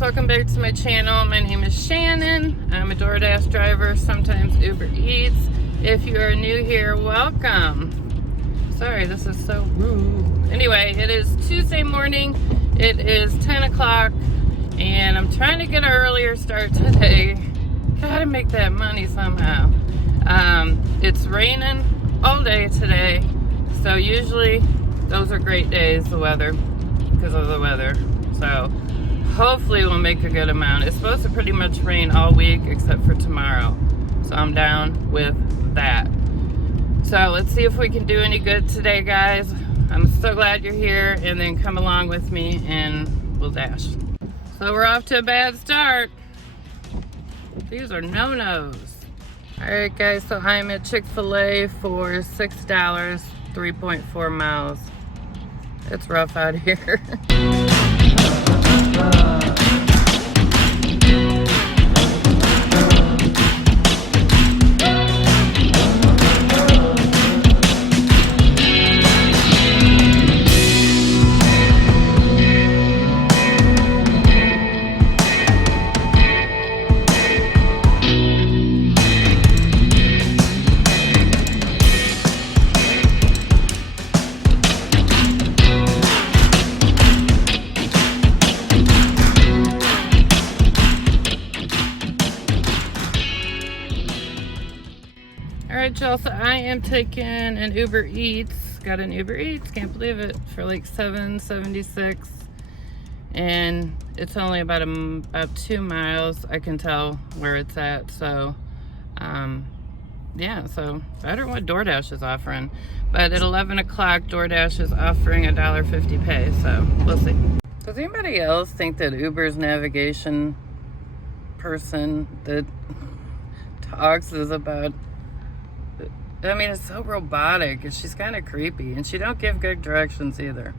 Welcome back to my channel. My name is Shannon. I'm a DoorDash driver, sometimes Uber Eats. If you are new here, welcome. Sorry, this is so rude. Anyway, it is Tuesday morning. It is 10 o'clock and I'm trying to get an earlier start today. Gotta make that money somehow. It's raining all day today, so usually those are great days, the weather, because of the weather. So hopefully we'll make a good amount. It's supposed to pretty much rain all week except for tomorrow. So I'm down with that. So let's see if we can do any good today, guys. I'm so glad you're here, and then come along with me and we'll dash. So we're off to a bad start. These are no-nos. All right, guys, so I'm at Chick-fil-A for $6, 3.4 miles. It's rough out here. Alright, y'all, so I am taking an Uber Eats. Got an Uber Eats, can't believe it, for like $7.76. And it's only about 2 miles. I can tell where it's at. So, yeah, so better than what DoorDash is offering. But at 11 o'clock, DoorDash is offering $1.50 pay, so we'll see. Does anybody else think that Uber's navigation person that talks is about... I mean, it's so robotic, and she's kind of creepy, and she don't give good directions either.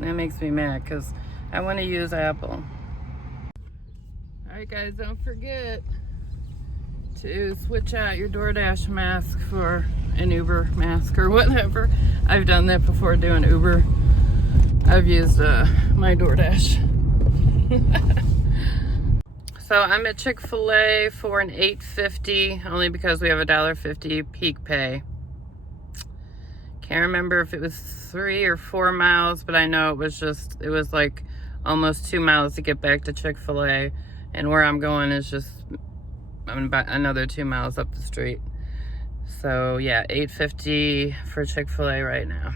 That makes me mad, because I want to use Apple. Alright guys, don't forget to switch out your DoorDash mask for an Uber mask or whatever. I've done that before doing Uber. I've used my DoorDash. So I'm at Chick-fil-A for an $8.50, only because we have $1.50 peak pay. Can't remember if it was 3 or 4 miles, but I know it was like almost 2 miles to get back to Chick-fil-A, and where I'm going is just about another 2 miles up the street. So yeah, $8.50 for Chick-fil-A right now.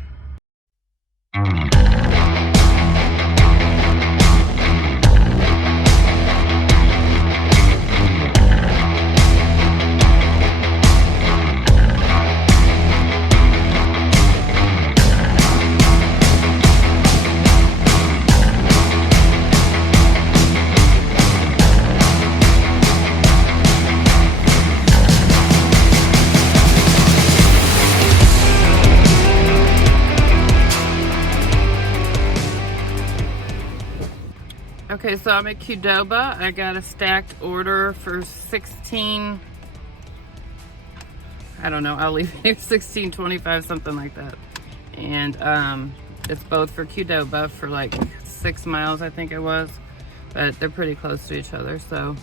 Okay, so I'm at Qdoba. I got a stacked order for 16, I don't know, I'll leave it $16.25, something like that. And it's both for Qdoba for like 6 miles, I think it was. But they're pretty close to each other, so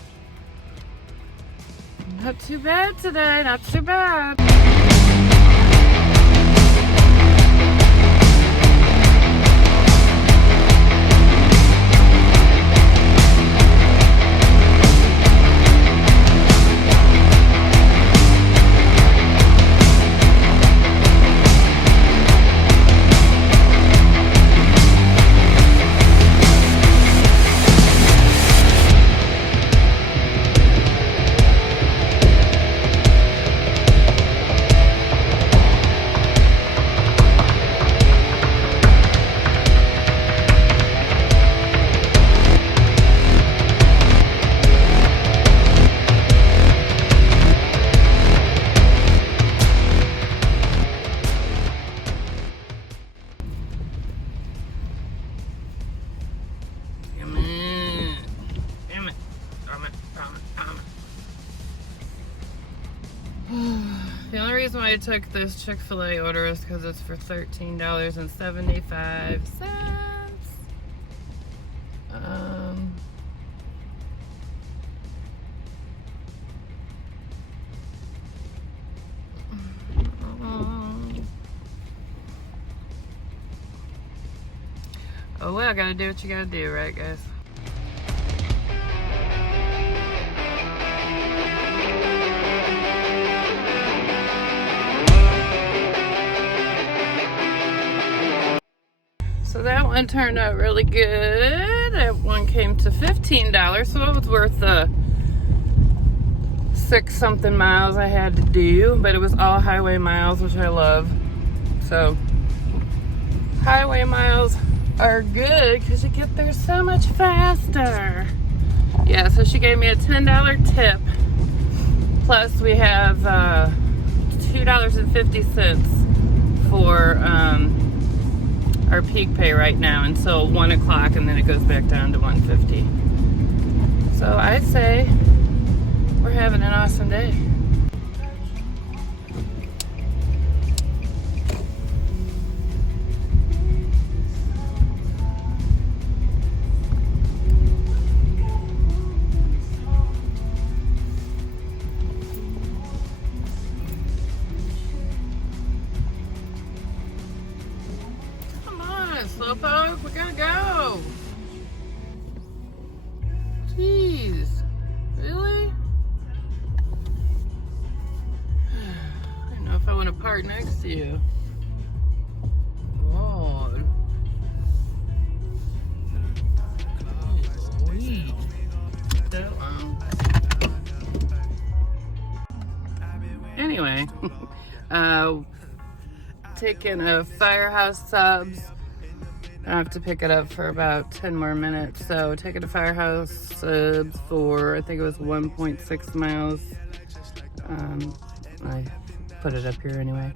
not too bad today, not too bad. The only reason why I took this Chick-fil-A order is because it's for $13.75. Oh well, gotta do what you gotta do, right, guys? So that one turned out really good. That one came to $15, so it was worth the 6-something miles I had to do, but it was all highway miles, which I love. So highway miles are good because you get there so much faster. Yeah, so she gave me a $10 tip. Plus we have $2.50 for our peak pay right now until 1 o'clock, and then it goes back down to $1.50. So I'd say we're having an awesome day. Slowpoke, we gotta go. Jeez, really? I don't know if I want to park next to you. Lord. Sweet. That long. Anyway, taking a Firehouse subs. I have to pick it up for about 10 more minutes. So taking a Firehouse subs for, I think it was 1.6 miles. I put it up here anyway.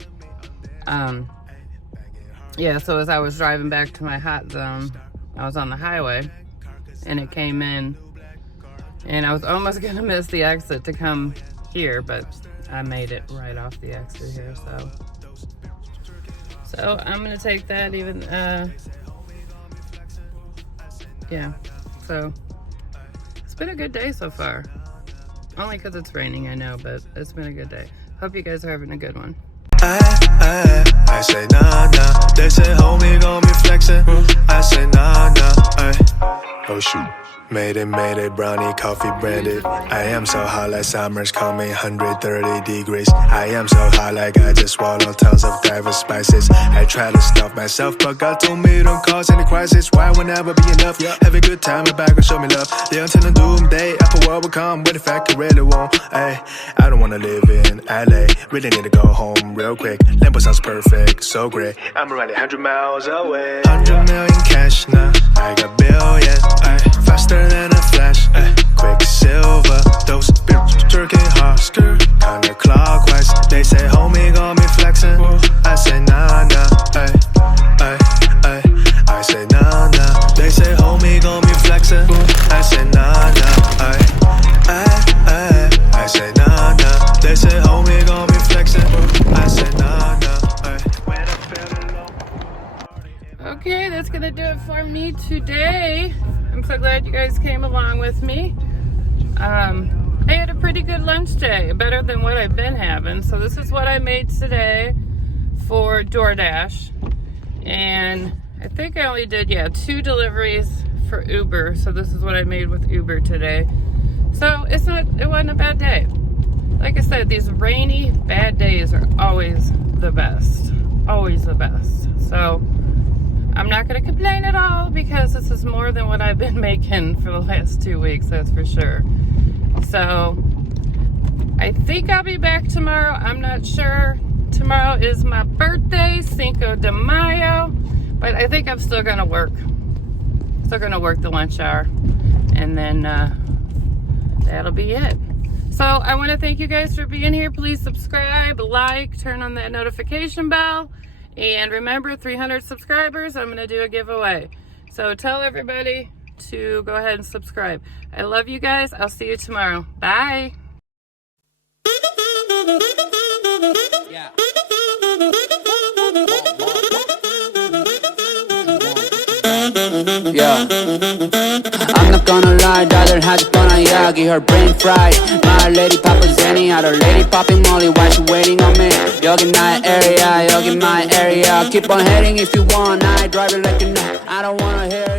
Yeah, so as I was driving back to my hot zone, I was on the highway and it came in and I was almost gonna miss the exit to come here, but I made it right off the exit here, so I'm gonna take that even, yeah, so it's been a good day so far. Only because it's raining, I know, but it's been a good day. Hope you guys are having a good one. I say nah, nah. They say homie gon' be flexing. I say nah, nah. Oh shoot. Made it, brownie, coffee branded. I am so hot like summer's coming, 130 degrees. I am so hot like I just swallowed tons of diverse spices. I try to stop myself, but God told me don't cause any crisis. Why will never be enough? Have a good time, and back and show me love. They until the doomsday, Apple world will come, but in fact it really won't. Ay, I don't wanna live in LA, really need to go home real quick. Lambo sounds perfect, so great. I'm already 100 miles away. 100 million cash now, I got billions. Ay, faster than a flash, Quicksilver, those bitches jerking hard, counterclockwise. They say homie gon' be flexing. I say nah, nah, I say nah, nah. They say homie gon' be flexing. I say nah, nah, I say nah, nah. They say homie gon' be flexing. I say nah, nah. Okay, that's gonna do it for me today. I'm so glad you guys came along with me. I had a pretty good lunch day, better than what I've been having. So this is what I made today for DoorDash. And I think I only did, 2 deliveries for Uber. So this is what I made with Uber today. So it wasn't a bad day. Like I said, these rainy, bad days are always the best. Always the best. So I'm not going to complain at all because this is more than what I've been making for the last 2 weeks, that's for sure. So I think I'll be back tomorrow. I'm not sure. Tomorrow is my birthday, Cinco de Mayo, but I think I'm still going to work. Still going to work the lunch hour, and then that'll be it. So I want to thank you guys for being here. Please subscribe, like, turn on that notification bell. And remember, 300 subscribers, I'm going to do a giveaway. So tell everybody to go ahead and subscribe. I love you guys. I'll see you tomorrow. Bye. Yeah. Yeah, I'm not gonna lie, daughter had on a yagi, her brain fried. My lady Papa Zenny, other lady popping Molly, why she waiting on me? You're in my area, you're in my area. Keep on heading if you want, I drive it like you know. I don't wanna hear